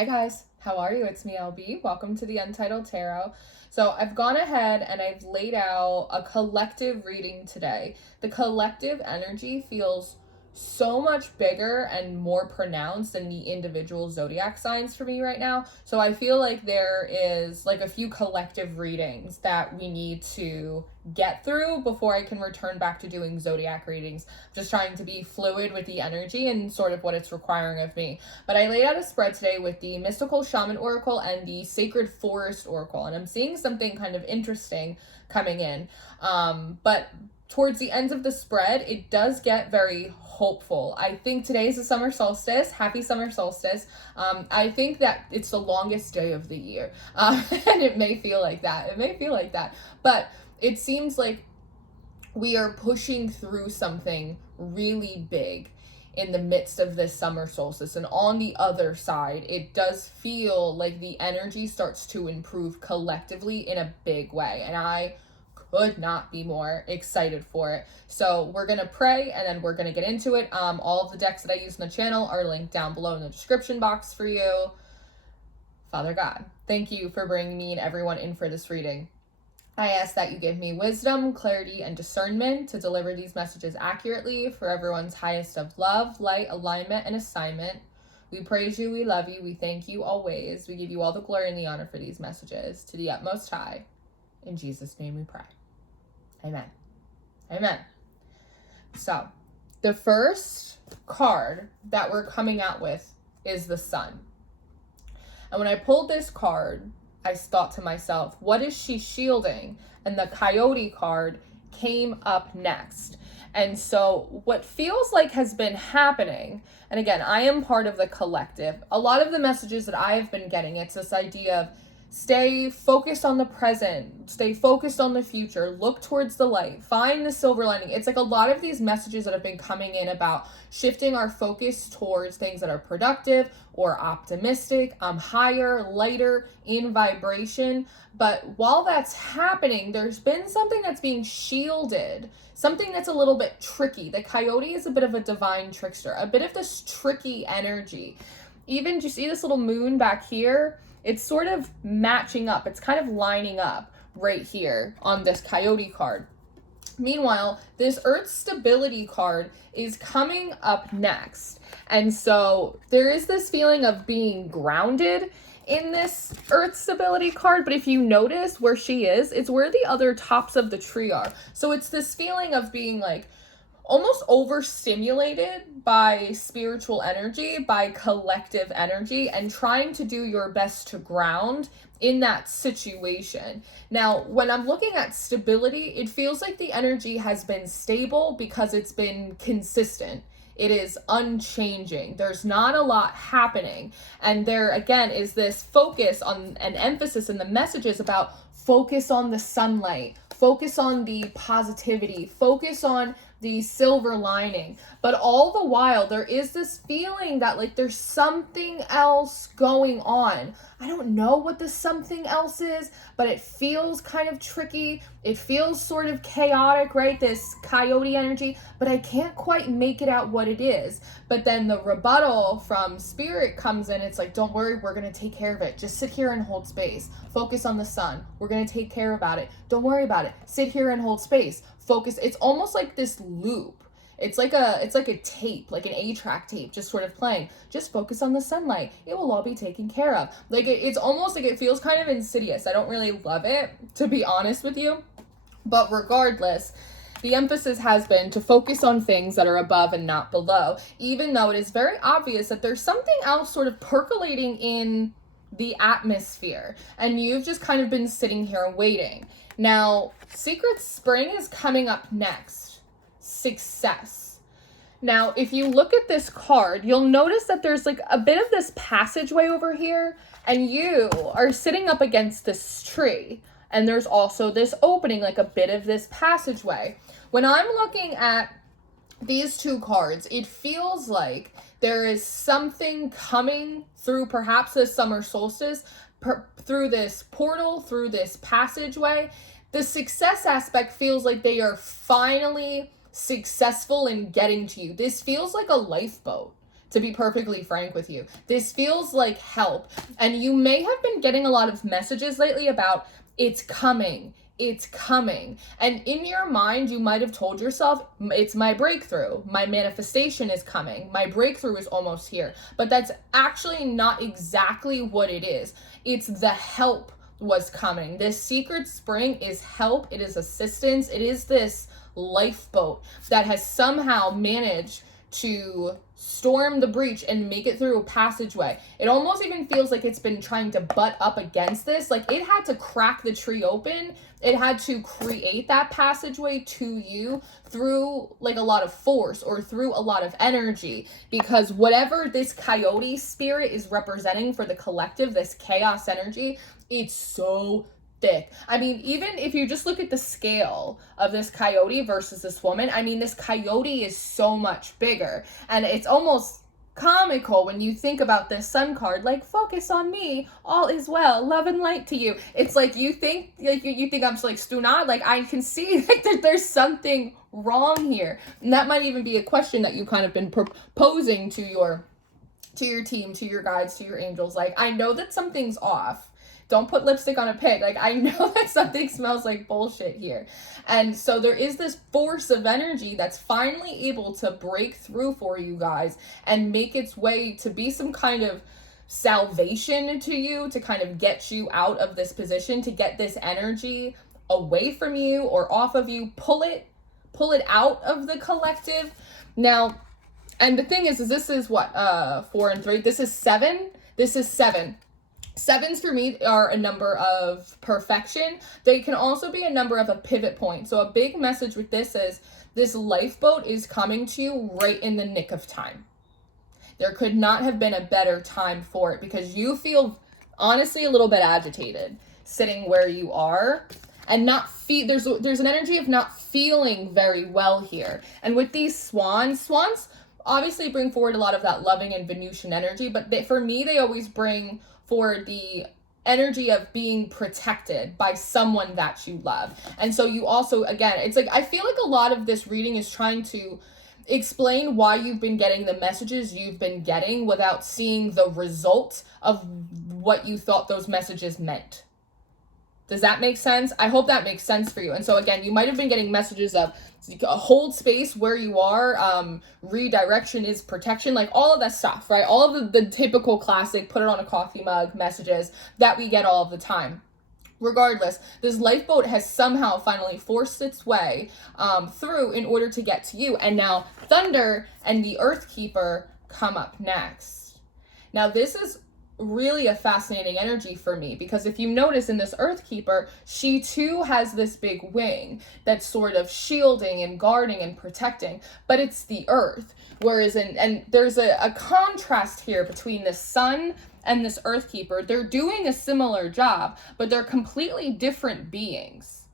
Hi guys, how are you? It's me, LB. Welcome to the Untitled Tarot. So I've gone ahead and I've laid out a collective reading today. The collective energy feels so much bigger and more pronounced than the individual zodiac signs for me right now. So I feel like there is like a few collective readings that we need to get through before I can return back to doing zodiac readings. I'm just trying to be fluid with the energy and sort of what it's requiring of me. But I laid out a spread today with the Mystical Shaman Oracle and the Sacred Forest Oracle, and I'm seeing something kind of interesting coming in. But towards the ends of the spread, it does get very hopeful. I think today is the summer solstice. Happy summer solstice. I think that it's the longest day of the year. And it may feel like that. But it seems like we are pushing through something really big in the midst of this summer solstice. And on the other side, it does feel like the energy starts to improve collectively in a big way. And I could not be more excited for it. So we're gonna pray and then we're gonna get into it. All of the decks that I use in the channel are linked down below in the description box for you. Father God, thank you for bringing me and everyone in for this reading. I ask that you give me wisdom, clarity, and discernment to deliver these messages accurately for everyone's highest of love, light, alignment, and assignment. We praise you, we love you, we thank you always. We give you all the glory and the honor for these messages to the utmost high. In Jesus' name we pray. Amen. Amen. So, the first card that we're coming out with is the Sun. And when I pulled this card, I thought to myself, what is she shielding? And the Coyote card came up next. And so what feels like has been happening, and again, I am part of the collective. A lot of the messages that I have been getting, it's this idea of stay focused on the present, stay focused on the future, look towards the light, find the silver lining. It's like a lot of these messages that have been coming in about shifting our focus towards things that are productive or optimistic, higher, lighter in vibration. But while that's happening, there's been something that's being shielded, something that's a little bit tricky. The Coyote is a bit of a divine trickster, a bit of this tricky energy. Even, do you see this little moon back here? It's sort of matching up. It's kind of lining up right here on this Coyote card. Meanwhile, this Earth Stability card is coming up next. And so there is this feeling of being grounded in this Earth Stability card. But if you notice where she is, it's where the other tops of the tree are. So it's this feeling of being like almost overstimulated by spiritual energy, by collective energy, and trying to do your best to ground in that situation. Now, when I'm looking at stability, it feels like the energy has been stable because it's been consistent. It is unchanging. There's not a lot happening. And there, again, is this focus on an emphasis in the messages about focus on the sunlight, focus on the positivity, focus on the silver lining. But all the while, there is this feeling that like there's something else going on. I don't know what the something else is, but it feels kind of tricky. It feels sort of chaotic, right? This Coyote energy, but I can't quite make it out what it is. But then the rebuttal from Spirit comes in. It's like, don't worry, we're going to take care of it. Just sit here and hold space. Focus on the sun. We're going to take care about it. Don't worry about it. Sit here and hold space. Focus. It's almost like this loop. It's like a tape, like an 8-track tape, just sort of playing. Just focus on the sunlight. It will all be taken care of. Like it's almost like it feels kind of insidious. I don't really love it, to be honest with you. But regardless, the emphasis has been to focus on things that are above and not below, even though it is very obvious that there's something else sort of percolating in the atmosphere, and you've just kind of been sitting here waiting. Now, Secret Spring is coming up next. Success. Now, if you look at this card, you'll notice that there's like a bit of this passageway over here, and you are sitting up against this tree, and there's also this opening, like a bit of this passageway. When I'm looking at these two cards, it feels like there is something coming through perhaps the summer solstice, through this portal, through this passageway. The success aspect feels like they are finally successful in getting to you. This feels like a lifeboat. to be perfectly frank with you. This feels like help. And you may have been getting a lot of messages lately about it's coming. It's coming. And in your mind, you might have told yourself, it's my breakthrough. My manifestation is coming. My breakthrough is almost here. But that's actually not exactly what it is. It's the help was coming. This secret spring is help. It is assistance. It is this lifeboat that has somehow managed to storm the breach and make it through a passageway. It almost even feels like it's been trying to butt up against this. Like it had to crack the tree open. It had to create that passageway to you through like a lot of force or through a lot of energy, because whatever this coyote spirit is representing for the collective, this chaos energy, it's so thick. I mean, even if you just look at the scale of this coyote versus this woman, I mean, this coyote is so much bigger, and it's almost comical when you think about this sun card, like, focus on me, all is well, love and light to you. It's like you think I'm just like stunad, like I can see like that there's something wrong here, and that might even be a question that you kind of been proposing to your team, to your guides, to your angels. Like, I know that something's off. Don't put lipstick on a pig. Like, I know that something smells like bullshit here. And so there is this force of energy that's finally able to break through for you guys and make its way to be some kind of salvation to you, to kind of get you out of this position, to get this energy away from you or off of you, pull it out of the collective. Now, and the thing is this is what, 4 and 3, this is 7. Sevens for me are a number of perfection. They can also be a number of a pivot point. So a big message with this is this lifeboat is coming to you right in the nick of time. There could not have been a better time for it, because you feel honestly a little bit agitated sitting where you are and not there's an energy of not feeling very well here. And with these swans obviously bring forward a lot of that loving and Venusian energy, but for me, they always bring for the energy of being protected by someone that you love. And so you also, again, it's like, I feel like a lot of this reading is trying to explain why you've been getting the messages you've been getting without seeing the result of what you thought those messages meant. Does that make sense? I hope that makes sense for you. And so again, you might have been getting messages of hold space where you are, redirection is protection, like all of that stuff, right? All of the typical classic put it on a coffee mug messages that we get all of the time. Regardless, this lifeboat has somehow finally forced its way through in order to get to you. And now Thunder and the Earthkeeper come up next. Now this is really a fascinating energy for me, because if you notice in this Earthkeeper, she too has this big wing that's sort of shielding and guarding and protecting, but it's the earth. Whereas and there's a contrast here between the sun and this Earthkeeper. They're doing a similar job, but they're completely different beings.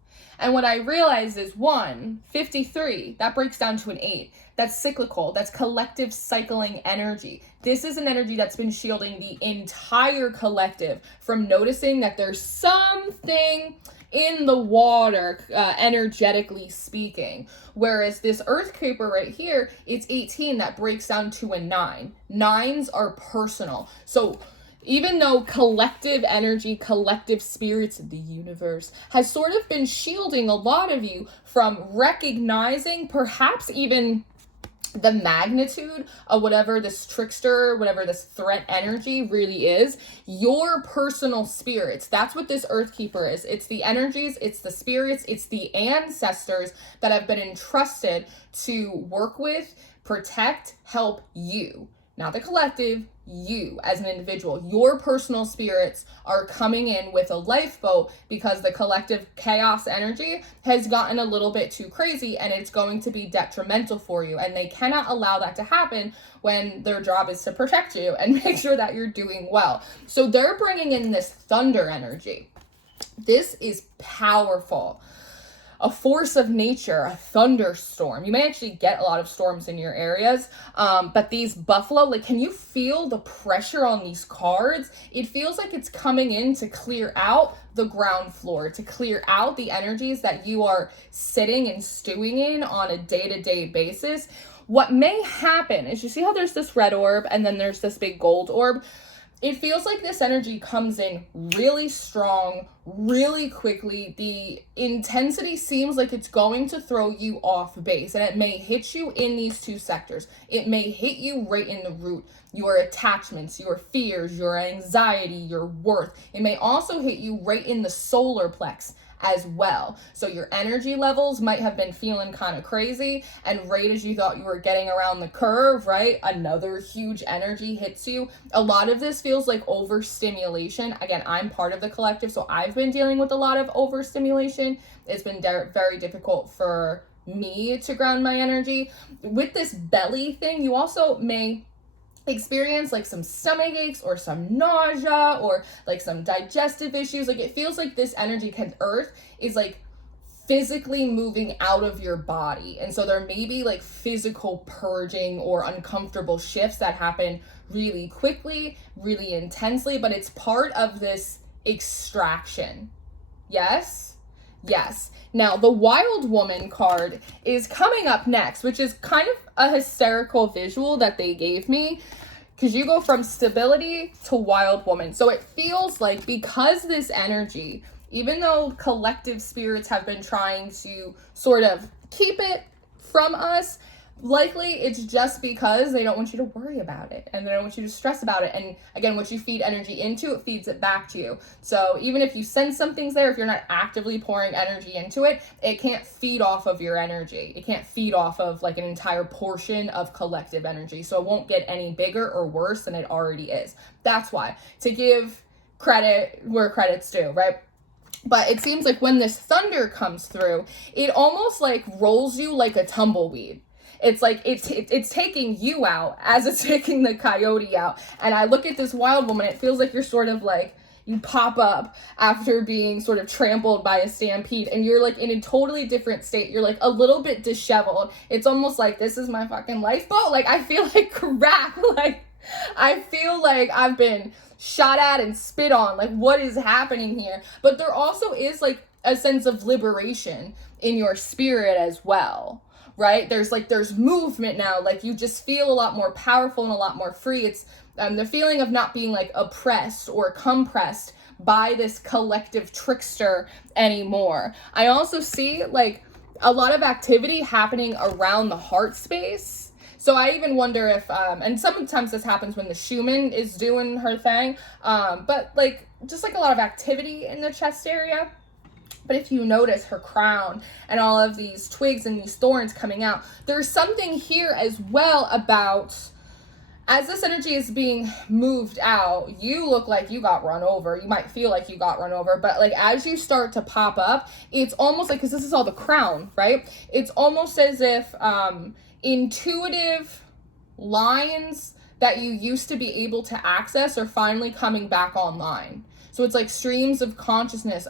And what I realized is 53, that breaks down to an 8. That's cyclical. That's collective cycling energy. This is an energy that's been shielding the entire collective from noticing that there's something in the water, energetically speaking. Whereas this Earthkeeper right here, it's 18, that breaks down to a 9. 9s are personal. So even though collective energy, collective spirits of the universe has sort of been shielding a lot of you from recognizing perhaps even the magnitude of whatever this trickster, whatever this threat energy really is, your personal spirits. That's what this Earthkeeper is. It's the energies, it's the spirits, it's the ancestors that have been entrusted to work with, protect, help you. Not the collective, you as an individual. Your personal spirits are coming in with a lifeboat because the collective chaos energy has gotten a little bit too crazy, and it's going to be detrimental for you. And they cannot allow that to happen when their job is to protect you and make sure that you're doing well. So they're bringing in this thunder energy. This is powerful. A force of nature, a thunderstorm. You may actually get a lot of storms in your areas, but these buffalo, like, can you feel the pressure on these cards? It feels like it's coming in to clear out the ground floor, to clear out the energies that you are sitting and stewing in on a day-to-day basis. what may happen is, you see how there's this red orb and then there's this big gold orb? It feels like this energy comes in really strong, really quickly. The intensity seems like it's going to throw you off base, and it may hit you in these two sectors. It may hit you right in the root, your attachments, your fears, your anxiety, your worth. It may also hit you right in the solar plex as well. So your energy levels might have been feeling kind of crazy, and right as you thought you were getting around the curve, right, another huge energy hits you. A lot of this feels like overstimulation. Again, I'm part of the collective, so I've been dealing with a lot of overstimulation. It's been very difficult for me to ground my energy. With this belly thing, you also may experience like some stomach aches or some nausea or like some digestive issues. Like, it feels like this energy, earth is like physically moving out of your body, and so there may be like physical purging or uncomfortable shifts that happen really quickly, really intensely, but it's part of this extraction. Yes. Now, the Wild Woman card is coming up next, which is kind of a hysterical visual that they gave me, because you go from stability to Wild Woman. So it feels like, because this energy, even though collective spirits have been trying to sort of keep it from us, likely it's just because they don't want you to worry about it and they don't want you to stress about it. And again, what you feed energy into, it feeds it back to you. So even if you sense something's there, if you're not actively pouring energy into it, it can't feed off of your energy. It can't feed off of like an entire portion of collective energy. So it won't get any bigger or worse than it already is. That's why, to give credit where credit's due, right? But it seems like when this thunder comes through, it almost like rolls you like a tumbleweed. It's like it's taking you out as it's taking the coyote out. And I look at this Wild Woman, it feels like you're sort of like, you pop up after being sort of trampled by a stampede, and you're like in a totally different state. You're like a little bit disheveled. It's almost like, this is my fucking lifeboat. Like, I feel like crap. Like, I feel like I've been shot at and spit on. Like, what is happening here? But there also is like a sense of liberation in your spirit as well, right? There's movement now. Like, you just feel a lot more powerful and a lot more free. It's the feeling of not being like oppressed or compressed by this collective trickster anymore. I also see like a lot of activity happening around the heart space. So I even wonder if, and sometimes this happens when the Schumann is doing her thing, but like just like a lot of activity in the chest area. But if you notice her crown and all of these twigs and these thorns coming out, there's something here as well about, as this energy is being moved out, you look like you got run over. You might feel like you got run over, but like as you start to pop up, it's almost like, because this is all the crown, right? It's almost as if intuitive lines that you used to be able to access are finally coming back online. So it's like streams of consciousness,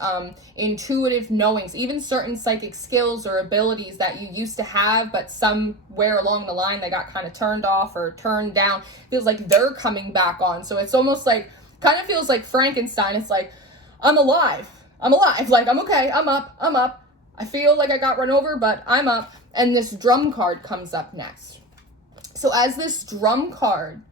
intuitive knowings, even certain psychic skills or abilities that you used to have, but somewhere along the line they got kind of turned off or turned down. Feels like they're coming back on. So it's almost like, kind of feels like Frankenstein. It's like, I'm alive. Like, I'm okay. I'm up. I feel like I got run over, but I'm up. And this drum card comes up next. So as this drum card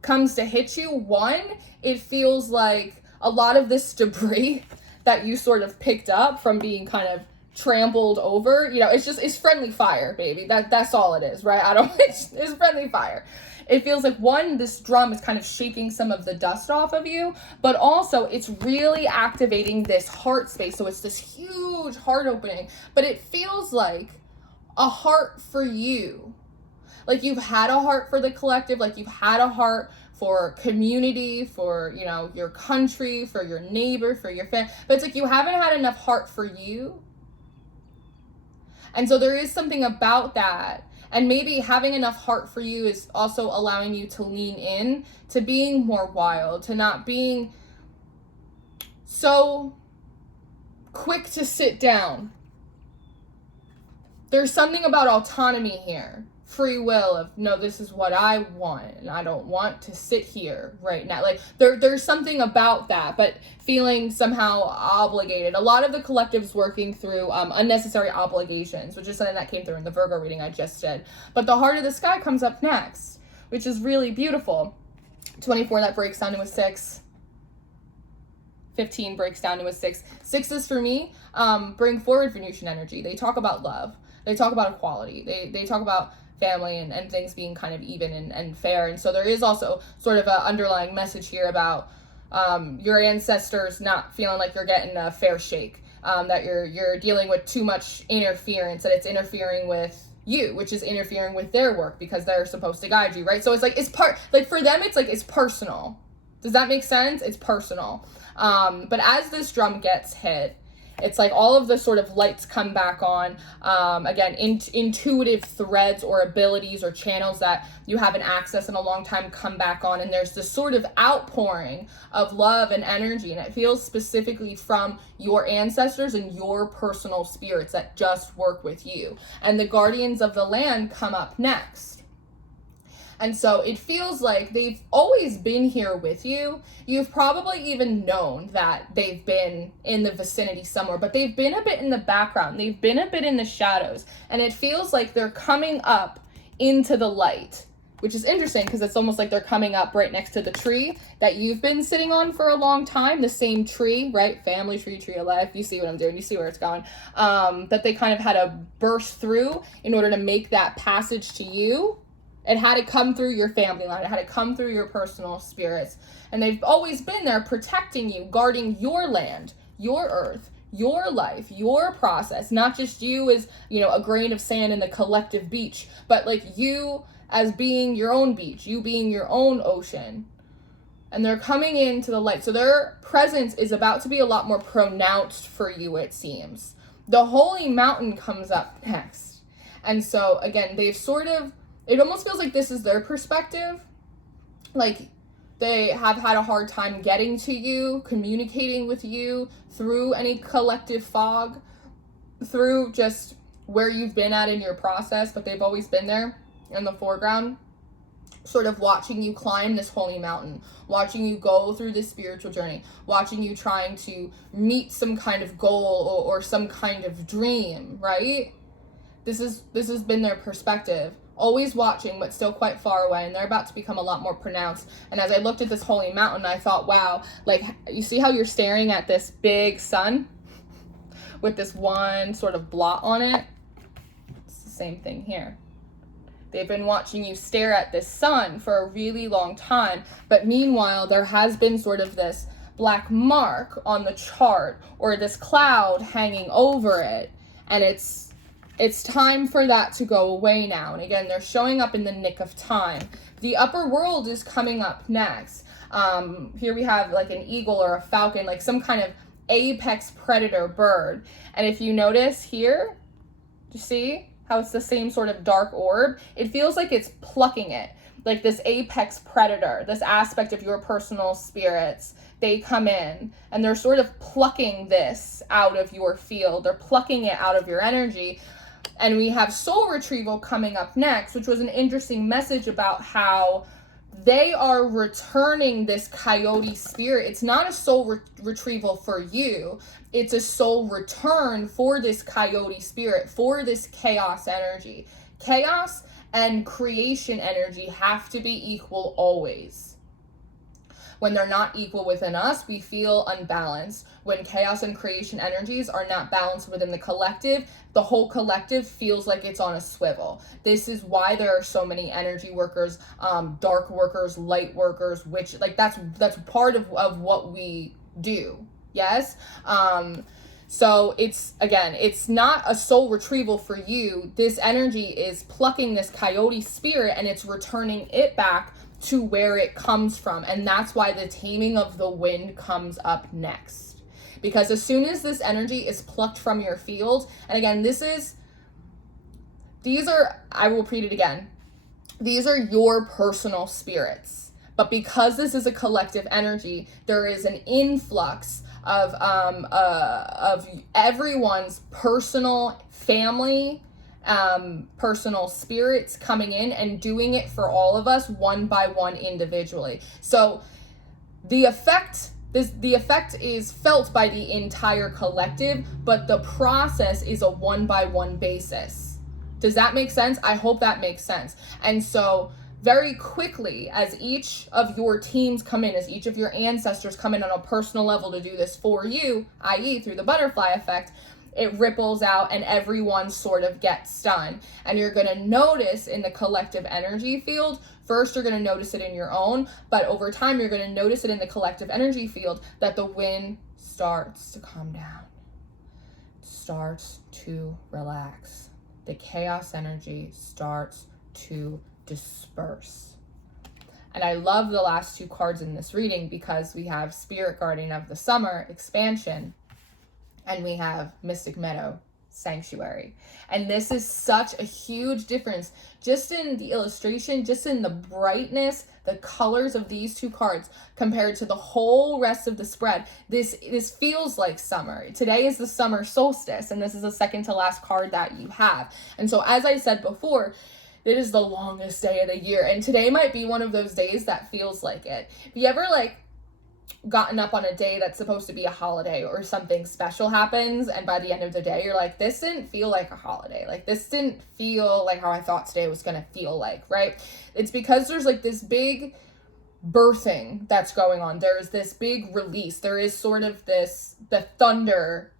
comes to hit you, one, it feels like a lot of this debris that you sort of picked up from being kind of trampled over, you know, it's friendly fire, baby. That's all it is, right? It's friendly fire. It feels like, one, this drum is kind of shaking some of the dust off of you, but also it's really activating this heart space. So it's this huge heart opening, but it feels like a heart for you. Like, you've had a heart for the collective, like you've had a heart for community, for, you know, your country, for your neighbor, for your family, but it's like you haven't had enough heart for you. And so there is something about that. And maybe having enough heart for you is also allowing you to lean in to being more wild, to not being so quick to sit down. There's something about autonomy here free will of, no, this is what I want and I don't want to sit here right now. Like there's something about that, but feeling somehow obligated. A lot of the collectives working through unnecessary obligations, which is something that came through in the Virgo reading I just did. But the Heart of the Sky comes up next, which is really beautiful. 24, that breaks down to a 6. 15 breaks down to a 6. 6s for me bring forward Venusian energy. They talk about love. They talk about equality. They talk about family and things being kind of even and fair. And so there is also sort of an underlying message here about your ancestors not feeling like you're getting a fair shake, that you're dealing with too much interference, that it's interfering with you, which is interfering with their work because they're supposed to guide you, right? So it's like, it's part, like for them, it's like, it's personal. Does that make sense? It's personal. But as this drum gets hit, it's like all of the sort of lights come back on. Again, intuitive threads or abilities or channels that you haven't accessed in a long time come back on. And there's this sort of outpouring of love and energy. And it feels specifically from your ancestors and your personal spirits that just work with you. And the guardians of the land come up next. And so it feels like they've always been here with you. You've probably even known that they've been in the vicinity somewhere, but they've been a bit in the background. They've been a bit in the shadows. And it feels like they're coming up into the light, which is interesting because it's almost like they're coming up right next to the tree that you've been sitting on for a long time. The same tree, right? Family tree, tree of life. You see what I'm doing. You see where it's going. That they kind of had to burst through in order to make that passage to you. It had to come through your family line. It had to come through your personal spirits. And they've always been there protecting you, guarding your land, your earth, your life, your process. Not just you as, a grain of sand in the collective beach, but like you as being your own beach, you being your own ocean. And they're coming into the light. So their presence is about to be a lot more pronounced for you, it seems. The Holy Mountain comes up next. And so, again, they've it almost feels like this is their perspective. Like they have had a hard time getting to you, communicating with you through any collective fog, through just where you've been at in your process, but they've always been there in the foreground, sort of watching you climb this holy mountain, watching you go through this spiritual journey, watching you trying to meet some kind of goal or some kind of dream, right? This has been their perspective. Always watching, but still quite far away, and they're about to become a lot more pronounced. And as I looked at this holy mountain, I thought, wow, like, you see how you're staring at this big sun with this one sort of blot on it? It's the same thing here. They've been watching you stare at this sun for a really long time, but meanwhile, there has been sort of this black mark on the chart, or this cloud hanging over it, and it's time for that to go away now. And again, they're showing up in the nick of time. The upper world is coming up next. Here we have like an eagle or a falcon, like some kind of apex predator bird. And if you notice here, do you see how it's the same sort of dark orb? It feels like it's plucking it, like this apex predator, this aspect of your personal spirits. They come in and they're sort of plucking this out of your field. They're plucking it out of your energy. And we have soul retrieval coming up next, which was an interesting message about how they are returning this coyote spirit. It's not a soul retrieval for you. It's a soul return for this coyote spirit, for this chaos energy. Chaos and creation energy have to be equal always. When they're not equal within us, we feel unbalanced. When chaos and creation energies are not balanced within the collective, the whole collective feels like it's on a swivel. This is why there are so many energy workers, dark workers, light workers, which like that's part of what we do. Yes. So it's not a soul retrieval for you. This energy is plucking this coyote spirit and it's returning it back to where it comes from. And that's why the taming of the wind comes up next. Because as soon as this energy is plucked from your field, and again, I will repeat it again, these are your personal spirits. But because this is a collective energy, there is an influx of everyone's personal family personal spirits coming in and doing it for all of us one by one individually. So the effect is felt by the entire collective, but the process is a one by one basis. Does that make sense? I hope that makes sense. And so very quickly, as each of your teams come in, as each of your ancestors come in on a personal level to do this for you, i.e. through the butterfly effect, it ripples out and everyone sort of gets done. And you're going to notice in the collective energy field, first you're going to notice it in your own, but over time you're going to notice it in the collective energy field that the wind starts to calm down, starts to relax. The chaos energy starts to disperse. And I love the last two cards in this reading because we have Spirit Guardian of the Summer, Expansion, and we have Mystic Meadow, Sanctuary. And this is such a huge difference just in the illustration, just in the brightness, the colors of these two cards compared to the whole rest of the spread. This feels like summer. Today is the summer solstice, and this is the second to last card that you have. And so as I said before, it is the longest day of the year, and today might be one of those days that feels like it. Have you ever gotten up on a day that's supposed to be a holiday or something special happens, and by the end of the day you're like, this didn't feel like a holiday, this didn't feel like how I thought today was gonna feel like, right? It's because there's this big birthing that's going on. There's this big release. There is sort of the thunder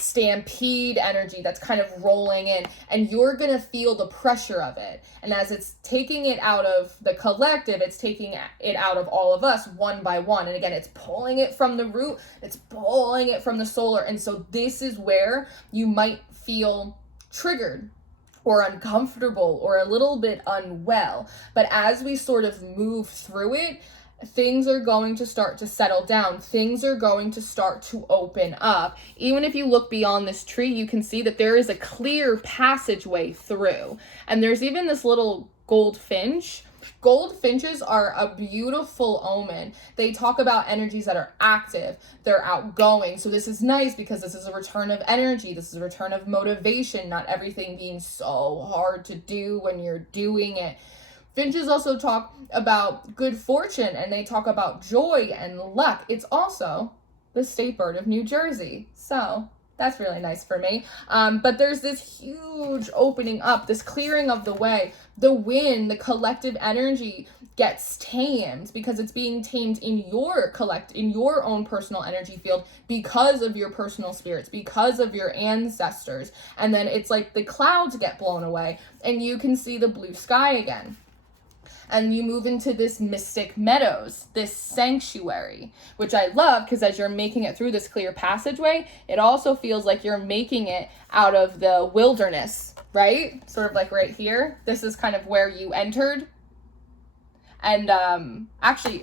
stampede energy that's kind of rolling in, and you're gonna feel the pressure of it. And as it's taking it out of the collective, it's taking it out of all of us one by one. And again, it's pulling it from the root, it's pulling it from the solar. And so this is where you might feel triggered or uncomfortable or a little bit unwell. But as we sort of move through it, things are going to start to settle down. Things are going to start to open up. Even if you look beyond this tree, you can see that there is a clear passageway through. And there's even this little goldfinch. Goldfinches are a beautiful omen. They talk about energies that are active, they're outgoing. So this is nice because this is a return of energy. This is a return of motivation, not everything being so hard to do when you're doing it. Finches also talk about good fortune, and they talk about joy and luck. It's also the state bird of New Jersey. So that's really nice for me. But there's this huge opening up, this clearing of the way. The wind, the collective energy gets tamed because it's being tamed in your own personal energy field because of your personal spirits, because of your ancestors. And then it's like the clouds get blown away and you can see the blue sky again. And you move into this mystic meadows, this sanctuary, which I love because as you're making it through this clear passageway, it also feels like you're making it out of the wilderness, right? Sort of like right here. This is kind of where you entered. And actually,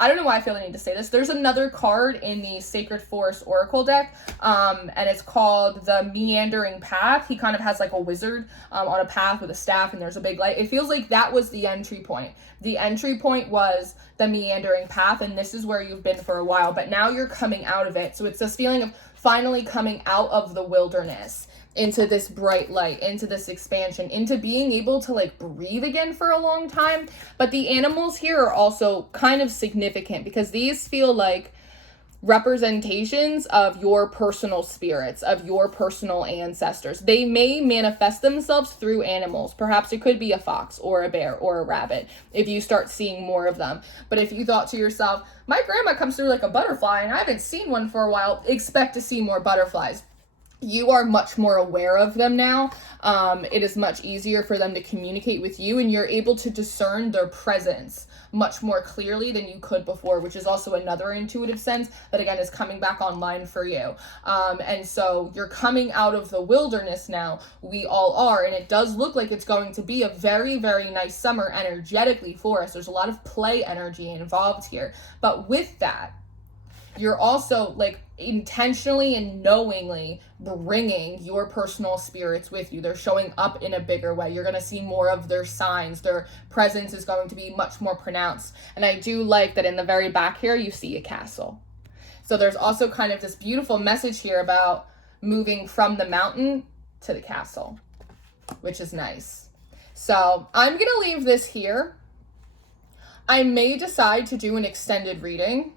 I don't know why I feel the need to say this. There's another card in the Sacred Forest Oracle deck, and it's called the Meandering Path. He kind of has a wizard on a path with a staff, and there's a big light. It feels like that was the entry point. The entry point was the Meandering Path, and this is where you've been for a while, but now you're coming out of it. So it's this feeling of finally coming out of the wilderness into this bright light, into this expansion, into being able to breathe again for a long time. But the animals here are also kind of significant because these feel like representations of your personal spirits, of your personal ancestors. They may manifest themselves through animals. Perhaps it could be a fox or a bear or a rabbit if you start seeing more of them. But if you thought to yourself, my grandma comes through like a butterfly and I haven't seen one for a while, expect to see more butterflies. You are much more aware of them now. It is much easier for them to communicate with you, and you're able to discern their presence much more clearly than you could before, which is also another intuitive sense that again is coming back online for you. And so you're coming out of the wilderness now. We all are, and it does look like it's going to be a very, very nice summer energetically for us. There's a lot of play energy involved here. But with that, you're also intentionally and knowingly bringing your personal spirits with you. They're showing up in a bigger way. You're going to see more of their signs. Their presence is going to be much more pronounced. And I do like that in the very back here, you see a castle. So there's also kind of this beautiful message here about moving from the mountain to the castle. which is nice. So I'm going to leave this here. I may decide to do an extended reading.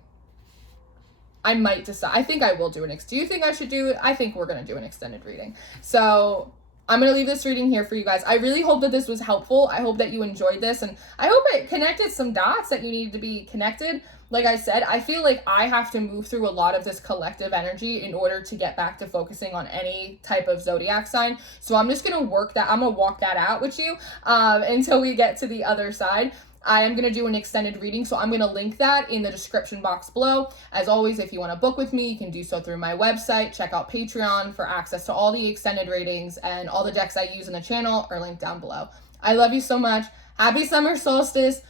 I might decide. I think I will do do you think I should do it? I think we're going to do an extended reading. So I'm going to leave this reading here for you guys. I really hope that this was helpful. I hope that you enjoyed this, and I hope it connected some dots that you needed to be connected. Like I said, I feel like I have to move through a lot of this collective energy in order to get back to focusing on any type of zodiac sign. So I'm just going to walk that out with you until we get to the other side. I am going to do an extended reading, so I'm going to link that in the description box below. As always, if you want to book with me, you can do so through my website. Check out Patreon for access to all the extended readings, and all the decks I use in the channel are linked down below. I love you so much. Happy summer solstice.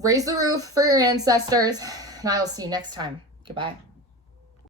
Raise the roof for your ancestors, and I will see you next time. Goodbye.